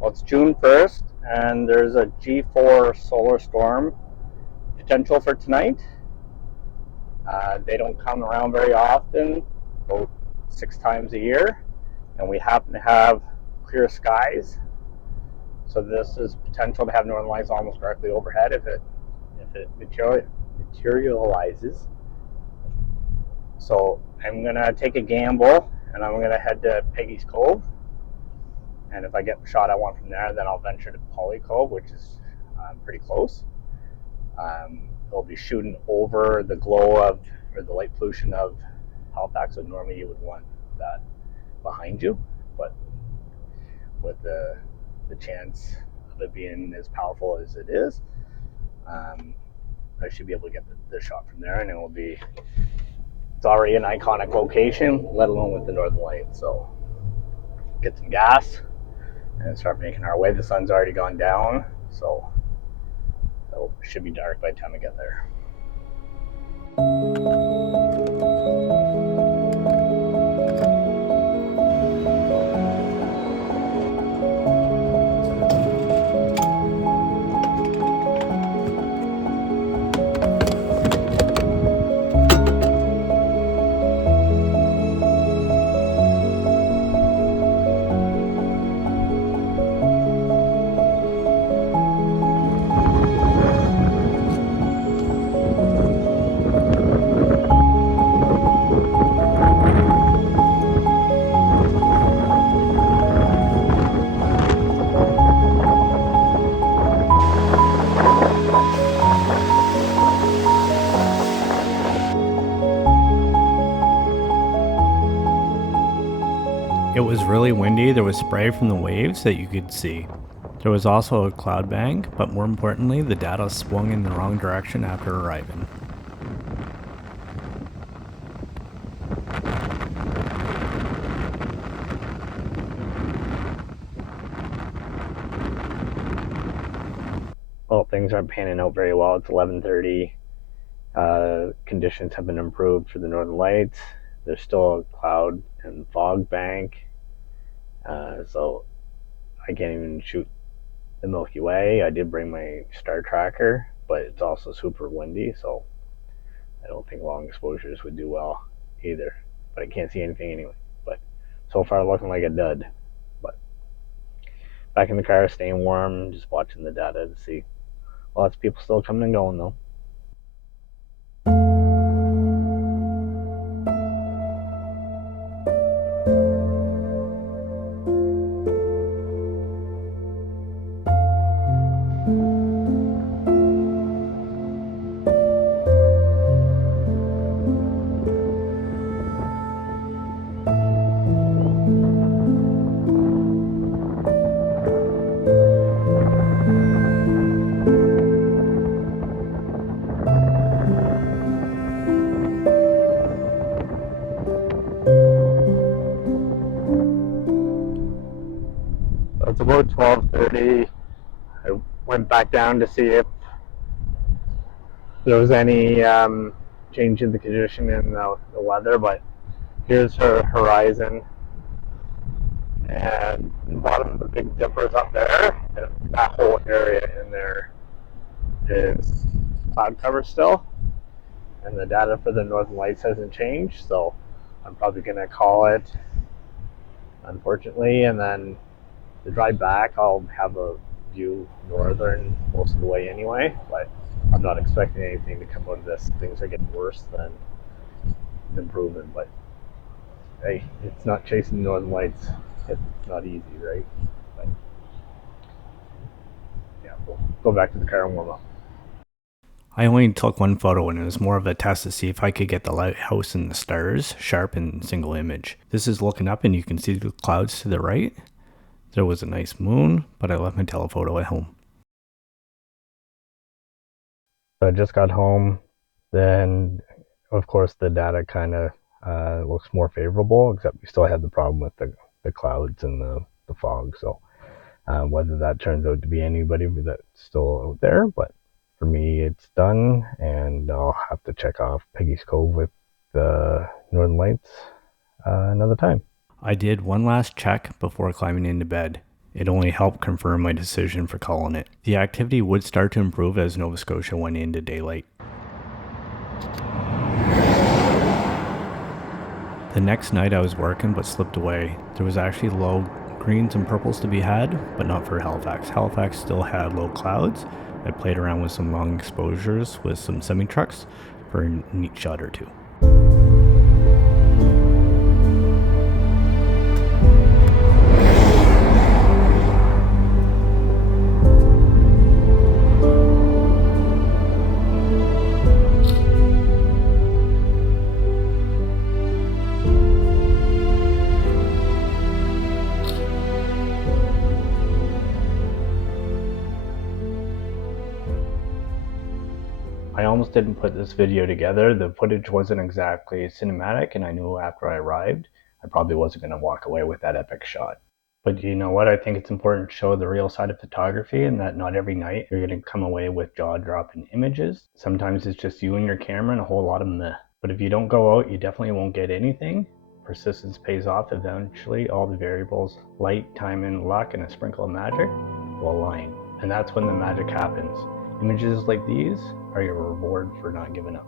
Well, it's June 1st, and there's a G4 solar storm potential for tonight. They don't come around very often, about 6 times a year, and we happen to have clear skies. So this is potential to have northern lights almost directly overhead if it materializes. So I'm gonna take a gamble, and I'm gonna head to Peggy's Cove. And if I get the shot I want from there, then I'll venture to Polly Cove, which is pretty close. It'll be shooting over the glow of, or the light pollution of Halifax, so normally you would want that behind you, but with the chance of it being as powerful as it is, I should be able to get the shot from there, and it will be, it's already an iconic location, let alone with the northern lights. So get some gas and start making our way. The sun's already gone down, so it should be dark by the time I get there. It was really windy. There was spray from the waves that you could see. There was also a cloud bank, but more importantly, the data swung in the wrong direction after arriving. Well, things aren't panning out very well. It's 11:30. Conditions have been improved for the northern lights. There's still a cloud and fog bank, so I can't even shoot the Milky Way. I did bring my star tracker, but it's also super windy, so I don't think long exposures would do well either. But I can't see anything anyway. But so far, looking like a dud. But back in the car, staying warm, just watching the data to see. Lots of people still coming and going though. So it's about 12:30. I went back down to see if there was any change in the condition in the weather, but here's her horizon, and the bottom of the Big Dipper's up there, and that whole area in there is cloud cover still, and the data for the northern lights hasn't changed, so I'm probably going to call it, unfortunately, and then the drive back I'll have a view northern most of the way anyway, but I'm not expecting anything to come out of this. Things are getting worse than improving, but hey, it's not chasing northern lights. It's not easy, right? But yeah, we'll go back to the car and warm up. I only took one photo and it was more of a test to see if I could get the lighthouse and the stars sharp in single image. This is looking up and you can see the clouds to the right. There was a nice moon, but I left my telephoto at home. So I just got home, then of course the data kind of looks more favorable, except we still had the problem with the clouds and the fog. So whether that turns out to be anybody that's still out there, but for me it's done, and I'll have to check off Peggy's Cove with the Northern Lights another time. I did one last check before climbing into bed. It only helped confirm my decision for calling it. The activity would start to improve as Nova Scotia went into daylight. The next night I was working but slipped away. There was actually low greens and purples to be had, but not for Halifax. Halifax still had low clouds. I played around with some long exposures with some semi-trucks for a neat shot or two. I almost didn't put this video together. The footage wasn't exactly cinematic, and I knew after I arrived, I probably wasn't going to walk away with that epic shot. But you know what? I think it's important to show the real side of photography, and that not every night you're going to come away with jaw-dropping images. Sometimes it's just you and your camera and a whole lot of meh. But if you don't go out, you definitely won't get anything. Persistence pays off eventually. All the variables, light, timing, luck, and a sprinkle of magic, will align. And that's when the magic happens. Images like these are your reward for not giving up.